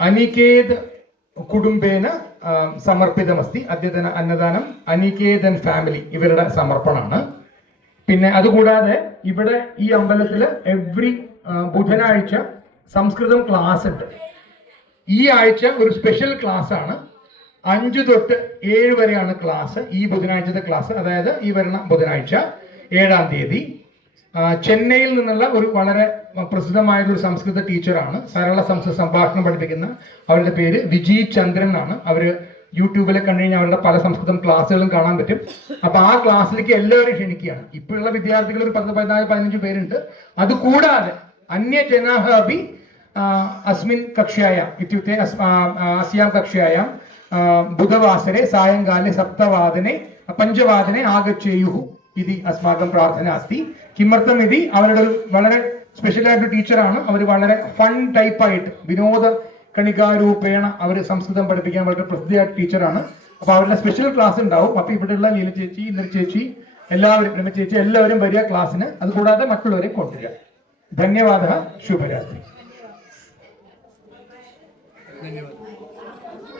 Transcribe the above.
അനികേത് കുടുംബേന സമർപ്പിതമസ്തി. അദ്യതന അന്നദാനം അനികേതൻ ഫാമിലി ഇവരുടെ സമർപ്പണമാണ്. പിന്നെ അതുകൂടാതെ ഇവിടെ ഈ അമ്പലത്തില് എവ്രി ബുധനാഴ്ച സംസ്കൃതം ക്ലാസ് ഉണ്ട്. ഈ ആഴ്ച ഒരു സ്പെഷ്യൽ ക്ലാസ് ആണ്. 5 തൊട്ട് 7 വരെയാണ് ക്ലാസ്. ഈ ബുധനാഴ്ചത്തെ ക്ലാസ്, അതായത് ഈ വരുന്ന ബുധനാഴ്ച 7-ാം തീയതി. ചെന്നൈയിൽ നിന്നുള്ള ഒരു വളരെ പ്രസിദ്ധമായൊരു സംസ്കൃത ടീച്ചറാണ്, സരള സംസ്കൃത സംഭാഷണം പഠിപ്പിക്കുന്ന. അവരുടെ പേര് വിജി ചന്ദ്രൻ ആണ്. അവര് യൂട്യൂബിൽ കണ്ടു കഴിഞ്ഞാൽ അവരുടെ പല സംസ്കൃതം ക്ലാസ്സുകളും കാണാൻ പറ്റും. അപ്പൊ ആ ക്ലാസ്സിലേക്ക് എല്ലാവരും ക്ഷണിക്കുകയാണ്. ഇപ്പോഴുള്ള വിദ്യാർത്ഥികൾ ഒരു 10-15 പേരുണ്ട്. അതുകൂടാതെ അന്യജനാഹ അഭി അസ്മിൻ കക്ഷ്യായാം ഇത്യുക്തെ അസ്യാം കക്ഷ്യായാം ബുധവാസരെ സായങ്കാലെ 7:15 ആഗച്ഛേയുः ഇതി അസ്മാകം പ്രാർത്ഥന അസ്തി. കിമർത്ഥം ഇതി അവരുടെ ഒരു വളരെ സ്പെഷ്യൽ ആയിട്ട് ടീച്ചറാണ്. അവർ വളരെ ഫൺ ടൈപ്പായിട്ട് വിനോദ കണികാരൂപേണ അവർ സംസ്കൃതം പഠിപ്പിക്കാൻ വളരെ പ്രസിദ്ധയായ ടീച്ചറാണ്. അപ്പൊ അവരുടെ സ്പെഷ്യൽ ക്ലാസ് ഉണ്ടാവും. അപ്പൊ ഇവിടെയുള്ള ലീല ചേച്ചി, ഇന്നർ ചേച്ചി, എല്ലാവരും രമ ചേച്ചി എല്ലാവരും വരിക ക്ലാസ്സിന്. അതുകൂടാതെ മറ്റുള്ളവരെ കൊണ്ടുവരിക. ധന്യവാദ. ശുഭരാത്രി.